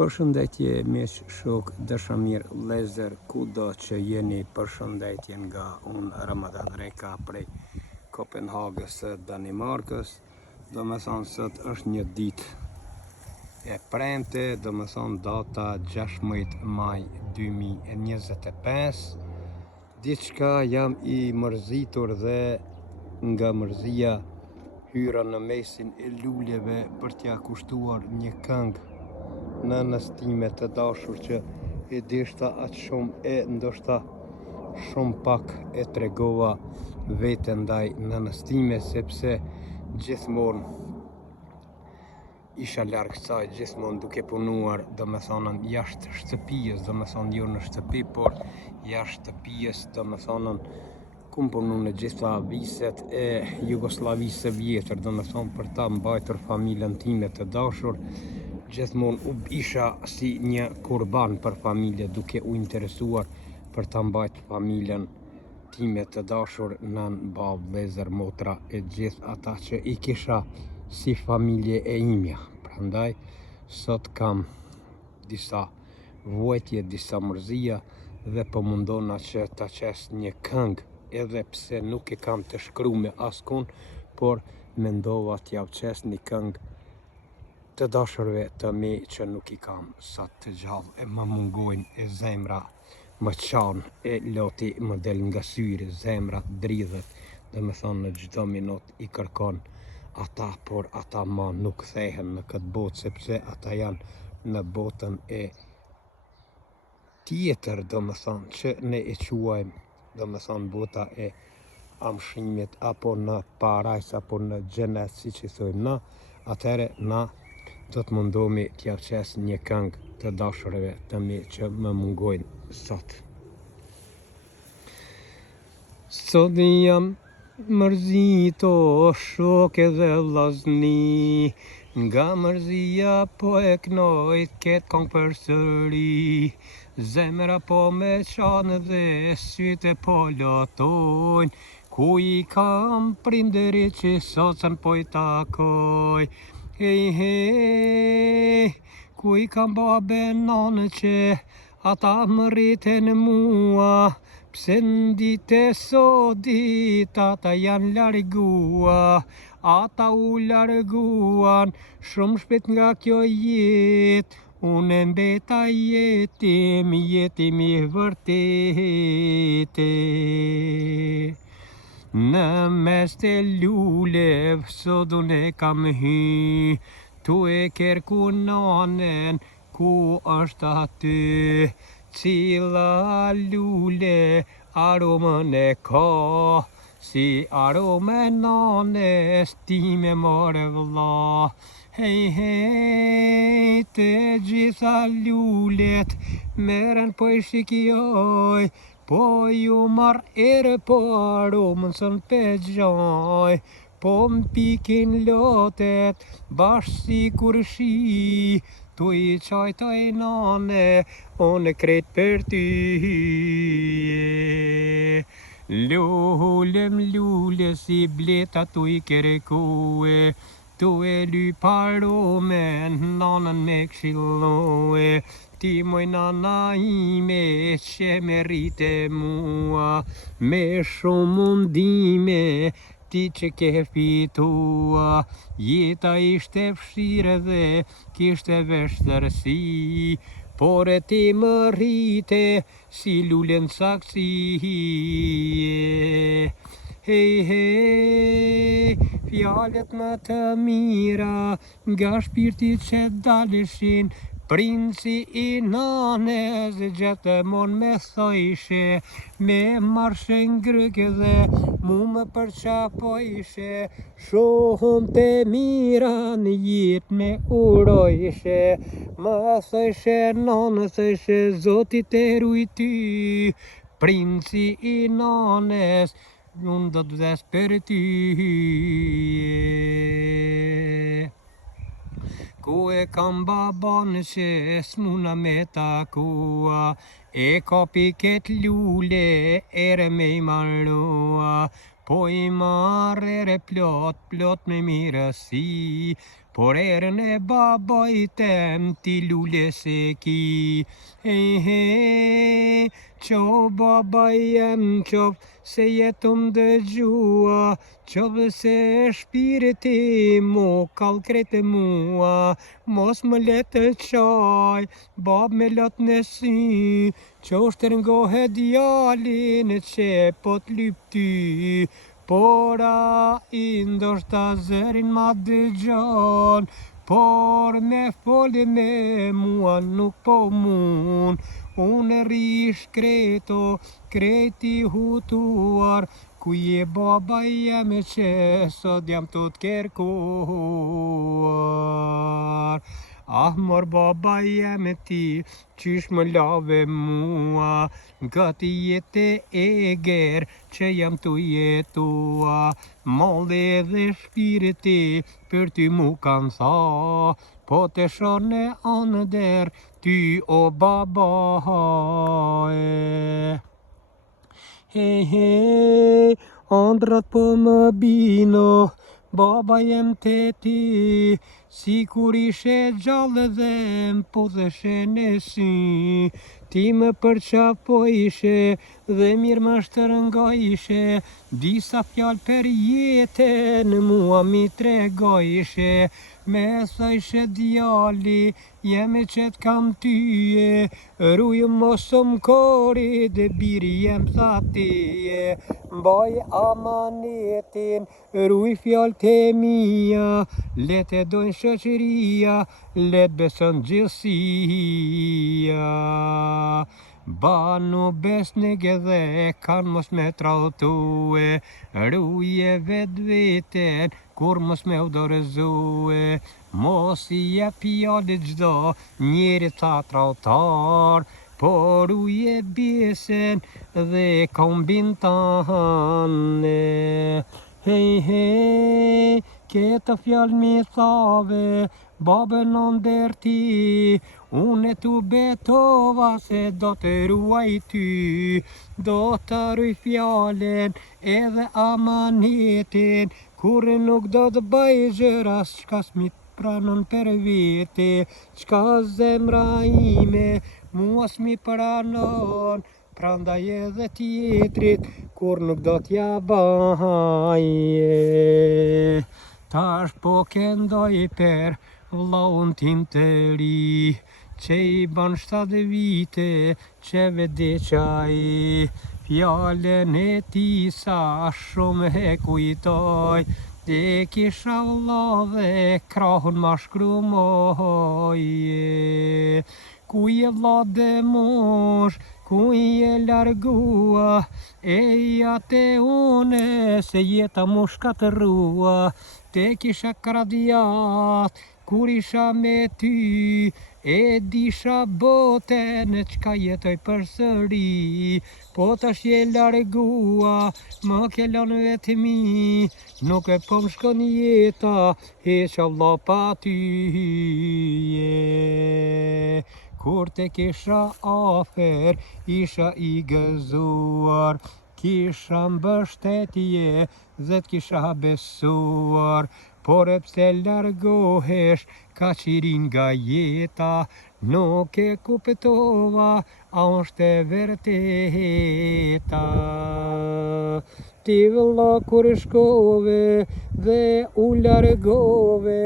Përshëndetje miq shok dashamir vëllezër kudo që jeni, përshëndetje nga unë Ramadan Reka prej Kopenhagës së Danimarkës. Do me thonë sot është një ditë e premte, do me thonë data 16 maj 2025. Diçka jam i mërzitur dhe nga mërzia hyra në mesin e luljeve për t'ja kushtuar një këngë nënës time të dashur që e dishta atë shumë e ndoshta shumë pak e tregova vete ndaj nënës time, sepse gjithmonë isha larg kësaj, gjithmonë duke punuar, do me thonën jashtë shtëpijës, do me thonë jo në shtëpi, por jashtë shtëpijës, do me thonën kum punu në gjitha viset e Jugosllavisë së vjetër, do me thonë për ta mbajtur familjen time të dashur. Gjithmonë isha si një kurban për familje, duke u interesuar për ta mbajtur familjen time të dashur, nën, babë, vëllezër, motra e gjithë ata që i kisha si familje e imja. Prandaj sot kam disa vuajtje, disa mërzia dhe po mundona që ta qes një këngë, edhe pse nuk e kam të shkruar me askun, por mendova t'ja qes një këngë të dashurve të mi që nuk i kam sa të gjallë, e më mungojnë, e zemra më qanë, e loti më del nga syri, zemra dridhet, dhe me thonë në gjdo minut i kërkon ata, por ata ma nuk thehen në këtë botë, sepse ata janë në botën e tjetër, do me thonë që ne e quajmë, do me thonë bota e amshimit, apo në parajs, apo në xhenet, si që thojmë na. Atëhere na do të mundomi t'ja qes një këngë të dashurve të mi që më mungojnë sot. Sot jam mërzito shok edhe vllazni, nga mërzia po e knoj ket këngë përsëri, zemra po me qanë dhe syte po lotojnë, ku i kam prindërit që sotën po i takoj. Hej, hej, ku i kam babe nanë që ata më rriten mua, pse ndite sot dit ata janë largua, ata u larguan shumë shpejt nga kjo jetë, unë mbeta jetimi i vërtete. Në mes të lulev sot unë e kam hy, tu e kërku nanen ku është aty, cila lule aromën e ka, si aromën nanes time more vlla. Hej, hej, të gjitha lulet meren po i shikjoj, po ju marr erë, po aromën sën pëgjoj, po m'pikin lotet bashkë si kur shi, tu i qajtoj nane, unë krejt për ty. Lulem lule si bleta tu i kërkue, tu e lyp aromen nanën me këshilloe, ti moj nana ime që me rrite mua, me shumë mundime ti që ke fitua, jeta ishte fshire dhe kishte vështërsi, por e ti më rrite si lulen saksi. Hej, hej, fjallet më të mira nga shpirti që daleshin, princi i nanes gjithmonë me thojshe, me marshe ngrëke dhe mu më përqapojshe, shohëm të mira në jetë me urojshe, më thojshe nanë, thojshe Zoti të rujty, princi i nanes, unë do të vdes për ty. Ku e kam baban që s'muna me takua, e kapi ket lule ere me i marrua, po i marrë ere plot me mirësi, por erën e babait tem ti lule se ki. Qo baba jem qof se jetëm dëgjua, qof se shpiriti mu kall krete mua, mos më letë qaj, bab me lot në sy, qo shtërngohe djalin që po t'lyp ty, por a i ndoshta zërin ma dëgjon, por me folje me mua nuk po mun, unë rish kreto, kreti hutuar, ku je baba jeme që sot jam të t'kerkuar. Ah, mor baba jeme ti, qysh më lave mua, nga ti jetë e ger që jam të jetua, malli dhe shpiriti për ty mu kanë tha, po të shone anë der ty o baba andrat po më bino, baba jem të ti, si kur ishe gjallë dhe m'po dheshe në sy, ti më përqapo ishe dhe mirë më shtërënga ishe, disa fjallë për jetën mua mi trego ishe, me thajshe djali, jeme që t'kam tyje, rujë mosëm kori dhe biri jem tha tije, mbaj amanetin, ruj fjallë të mija, let e dojnë shoqëria, let beson gjithësia. Banu besnike dhe kan mos me trautue, ruje vet veten, kur mos me u dorëzue, mos i jep fjalë çdo njeri ta trautar, por uje bjesen dhe kombin tane. Këta fjallë mi thave, babën ndër ti, unë tu betova se do të ruaj ty, do të ruj fjallën edhe amanetin, kur nuk do të bëj gjëra çka s'mi pranon për vete, çka zemra ime mua s'mi pranon, prandaj edhe tjetrit kur nuk do t'ja baje. Tash po kendoj per vllaun tim të ri, që i ban 7 vite që vdeqaj, fjallën e ti sa shumë e kujtoj, te kisha vlla dhe krahun ma shkrumoje. Ku je vlla dhe mosh, ku je largua, eja te une se jeta mu shkatërrua, te kisha kradjat, kur isha me ty, e disha boten çka jetoj përsëri, po tash je largua, më ke lënë vetëmi, nuk e po më shkon jeta, heqa vlla pa tyje. Kur te kisha afer, isha i gëzuar, kisha mbështetje dhe t'kisha besuar, por e pse largohesh ka qirin nga jeta, nuk e kuptova, a është e vërteta. Ti vëlla kur shkove dhe u largove,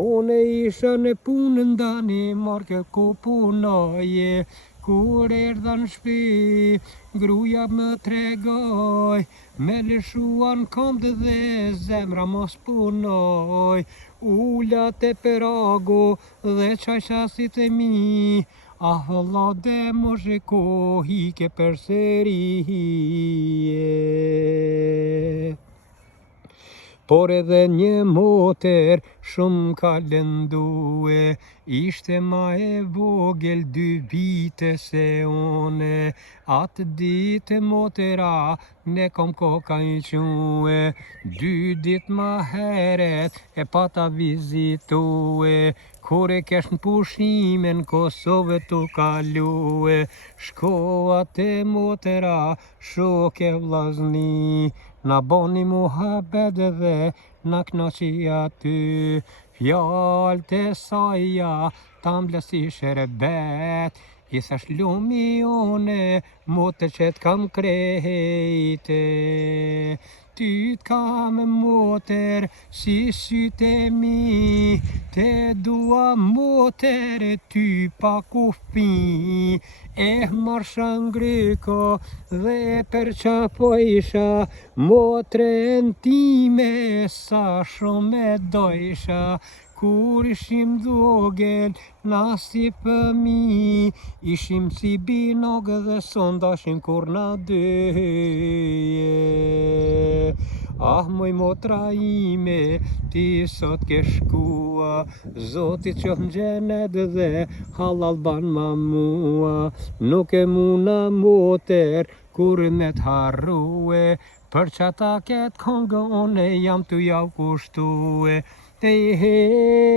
une isha në punë ndani marke ku punoje, kur erdha në shtëpi, gruaja më tregoj, me lëshuan këmbë dhe zemra mos punoj, ula te perago dhe qaj qasit e mi, ah vëlla dhe moshe ko hike përsëri. Por edhe një moter shumë ka lëndue, ishte ma e vogël 2 vite se une, atë ditë motera ne kom koka i quë, 2 dit ma heret e pata vizitue, kur e kesh në pushime në Kosovë tu kalue, shkova te motera shoke vllazni, na boni muhabet dhe na knoqi aty, Fjallë të saja tambla si sherbet, I thash lumi une, motër që t'kam krejte. Ty t'kam motër si sytë mi, te dua motër ty pa kufi. Marsha ngryko dhe përqapojsha, motrën time sa shumë e dojsha. Kur ishim dogel, na si fëmi, ishim si binok dhe sondashim kur na dyje. Ah, moj motra ime, ti sot ke shkua, Zoti qof n'xhenet dhe halal ban ma mua. Nuk e muna moter kur me t'harrue, për qata ket kongone jam t'u jau kushtue. Hej,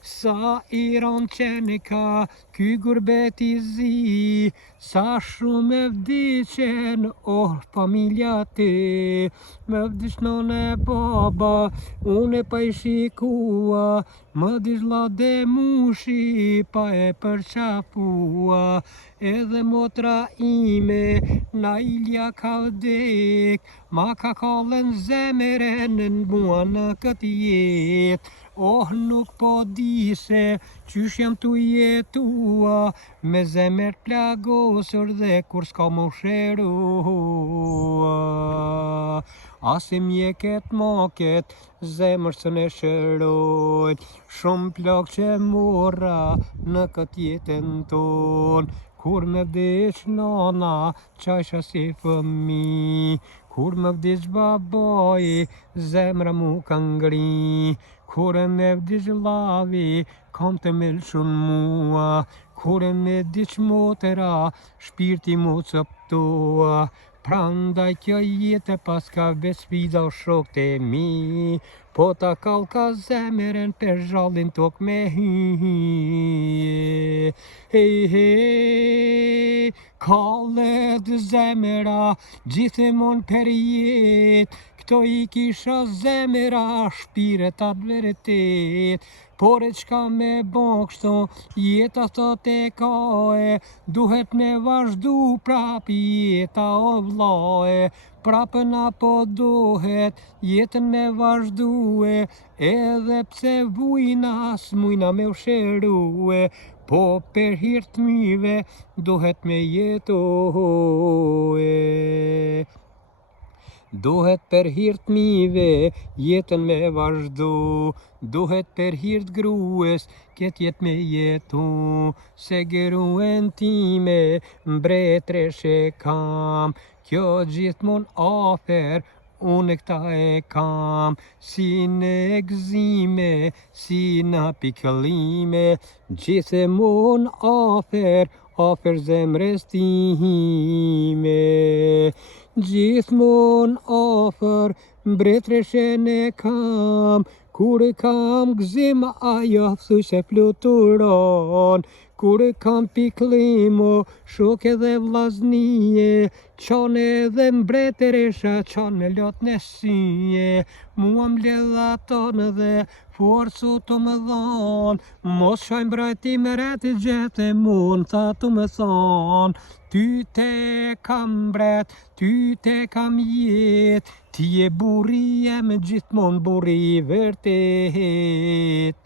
sa iron qene ka ky gurbeti zi, sa shumë e vdiqen, familja ti. Me vdiq none baba, une pa I shikua, më dish la de mushi, pa e përqafua. Edhe motra ime, na ilja ka vdek, ma ka kallen zemeren në mua në këtë jet. Nuk po di se qysh jam tu jetua, me zemër plagosur dhe kur s'ka më sherua. Asi mjeket moket, zemër së ne shërojt, shumë plak që mora në këtë jetën ton. Kur me vdiq nana, qajsha si fëmi, kur me vdiq babaj, zemra mu ka ngri. Kur me vdiq lavi, kam të melshun mua, kur me vdiq motera, shpirti mu cëptua. Prandaj kjo jetë pas ka besfida o shokët e mi, po ta kall ka zemeren për zhallin tok me hyje. Hej, hej, kallet zemera, gjithemon për jet, këto I kisha zemera, shpiretat vërtet. Por e qka me bo kështu, jeta thot e kae, duhet me vazhdu prap jeta o vlae. Prapën apo duhet jetën me vazhdue, edhe pse vujna s'mujna me u sherue, po për hir t'myve duhet me jetue. Duhet për hir t'mive jetën me vazhdu, duhet për hir t'grues ket jet me jetu. Se gruen time mbretreshe kam, kjo gjithmon afer une këta e kam. Si në gzime, si në pikëllime, gjithmon afer zemres time. Gjithmon afer mbretreshen e kam, kur e kam gzim ajo thuj se fluturon. Kur e kam piklimo, shok edhe vlaznije, qan edhe mbretresha, qan me lot në syje. Mua m'ledha tonë dhe forcu të më dhan, mos shaj mbrajti me reti gjete mun, tha të më than. Ty te kam mbret, ty te kam jet, ti e burri jem gjithmon burri vërtet.